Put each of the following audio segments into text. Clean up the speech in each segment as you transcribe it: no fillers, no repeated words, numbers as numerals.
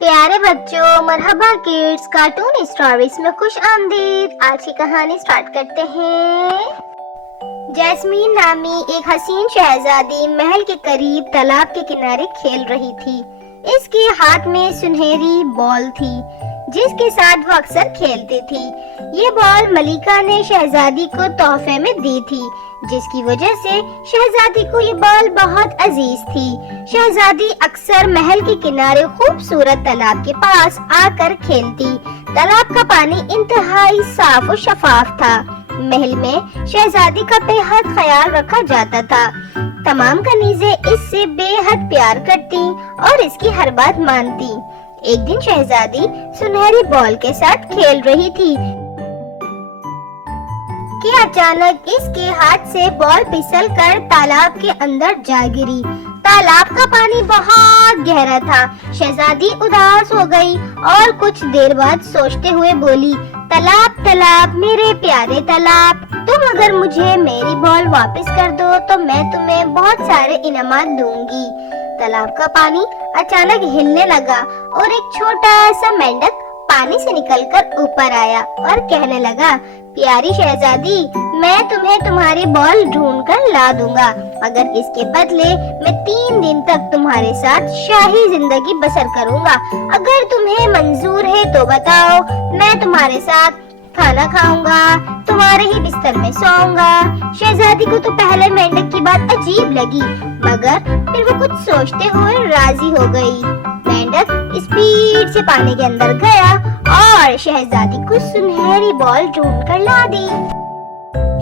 प्यारे बच्चों, मरहबा kids cartoon stories में खुश आमदीद। आज की कहानी स्टार्ट करते हैं। जैस्मीन नामी एक हसीन शहजादी महल के करीब तालाब के किनारे खेल रही थी। इसके हाथ में सुनहरी बॉल थी जिसके साथ वो अक्सर खेलती थी। ये बॉल मलिका ने शहजादी को तोहफे में दी थी, जिसकी वजह से शहजादी को ये बॉल बहुत अजीज थी। शहजादी अक्सर महल के किनारे खूबसूरत तालाब के पास आकर खेलती। तालाब का पानी इंतहाई साफ और शफाफ था। महल में शहजादी का बेहद ख्याल रखा जाता था। तमाम कनीज़ें इससे बेहद प्यार करती और इसकी हर बात मानती। एक दिन शहजादी सुनहरी बॉल के साथ खेल रही थी कि अचानक इसके हाथ से बॉल फिसलकर तालाब के अंदर जा गिरी। तालाब का पानी बहुत गहरा था। शहजादी उदास हो गई और कुछ देर बाद सोचते हुए बोली, तालाब तालाब मेरे प्यारे तालाब, तुम अगर मुझे मेरी बॉल वापस कर दो तो मैं तुम्हें बहुत सारे इनामात दूंगी। तालाब का पानी अचानक हिलने लगा और एक छोटा सा मेंढक पानी से निकलकर ऊपर आया और कहने लगा, प्यारी शहजादी, मैं तुम्हें तुम्हारी बॉल ढूंढ कर ला दूंगा, मगर इसके बदले मैं 3 दिन तक तुम्हारे साथ शाही जिंदगी बसर करूंगा। अगर तुम्हें मंजूर है तो बताओ, मैं तुम्हारे साथ खाना खाऊंगा, तुम्हारे ही बिस्तर में सोऊंगा। शहजादी को तो पहले मेंढक की बात अजीब लगी, मगर फिर वो कुछ सोचते हुए राजी हो गई। मेंढक स्पीड से पानी के अंदर गया और शहजादी को सुनहरी बॉल ढूंढ कर ला दी।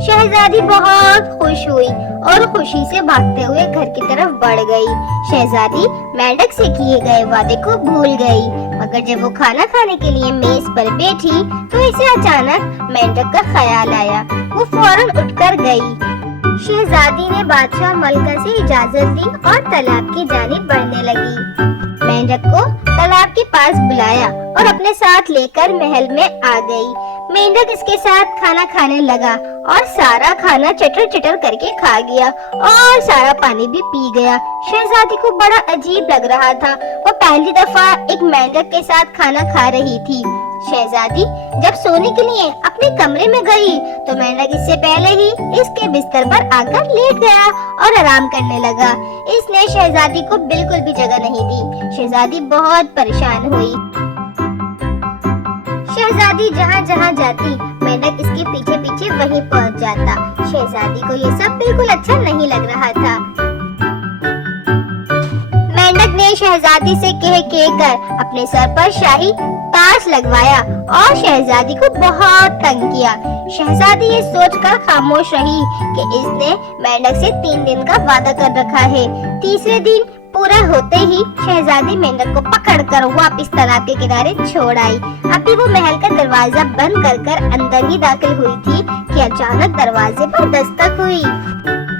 शहजादी बहुत खुश हुई और खुशी से भागते हुए घर की तरफ बढ़ गई। शहजादी मेंढक से किए गए वादे को भूल गई, मगर जब वो खाना खाने के लिए मेज पर बैठी तो इसे अचानक मेंढक का ख्याल आया। वो फौरन उठकर गई। शहजादी ने बादशाह मलिका से इजाजत ली और तालाब की जानिब बढ़ने लगी। मेंढक को तालाब के पास बुलाया और अपने साथ लेकर महल में आ गई। मेंढक इसके साथ खाना खाने लगा और सारा खाना चटर चटर करके खा गया और सारा पानी भी पी गया। शहजादी को बड़ा अजीब लग रहा था। वो पहली दफा एक मेंढक के साथ खाना खा रही थी। शहजादी जब सोने के लिए अपने कमरे में गई तो मेंढक इससे पहले ही इसके बिस्तर पर आकर लेट गया और आराम करने लगा। इसने शहजादी को बिल्कुल भी जगह नहीं दी। शहजादी बहुत परेशान हुई। शहजादी जहाँ जहाँ जाती मेंढक इसके पीछे पीछे वहीं पहुँच जाता। शहजादी को ये सब बिल्कुल अच्छा नहीं लग रहा था। मेंढक ने शहजादी से कह कर अपने सर पर शाही ताज लगवाया और शहजादी को बहुत तंग किया। शहजादी ये सोचकर खामोश रही कि इसने मेंढक से 3 दिन का वादा कर रखा है। तीसरे दिन पूरा होते ही शहजादी मेंढक को पकड़कर वापस तालाब के किनारे छोड़ आई। अभी वो महल का दरवाजा बंद कर अंदर ही दाखिल हुई थी कि अचानक दरवाजे पर दस्तक हुई।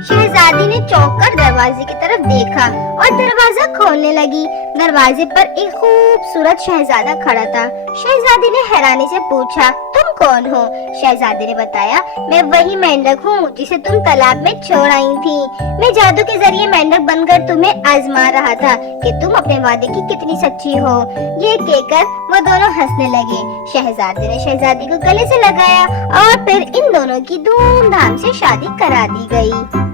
शहजादी ने चौंक कर दरवाजे की तरफ देखा और दरवाजा खोलने लगी। दरवाजे पर एक खूबसूरत शहजादा खड़ा था। शहजादी ने हैरानी से पूछा, तुम कौन हो? शहजादी ने बताया, मैं वही मेंढक हूँ जिसे तुम तालाब में छोड़ आई थी। मैं जादू के जरिए मेंढक बनकर तुम्हें आजमा रहा था कि तुम अपने वादे की कितनी सच्ची हो। ये कहकर वो दोनों हंसने लगे। शहजादी ने शहजादी को गले से लगाया और फिर इन दोनों की धूमधाम से शादी करा दी गई।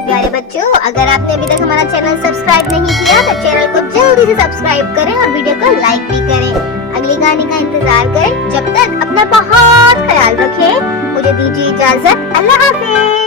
प्यारे बच्चों, अगर आपने अभी तक हमारा चैनल सब्सक्राइब नहीं किया तो चैनल को जल्दी से सब्सक्राइब करें और वीडियो को लाइक भी करें। अगली कहानी का इंतजार करें। जब तक अपना बहुत ख्याल रखें। मुझे दीजिए इजाजत। अल्लाह हाफिज।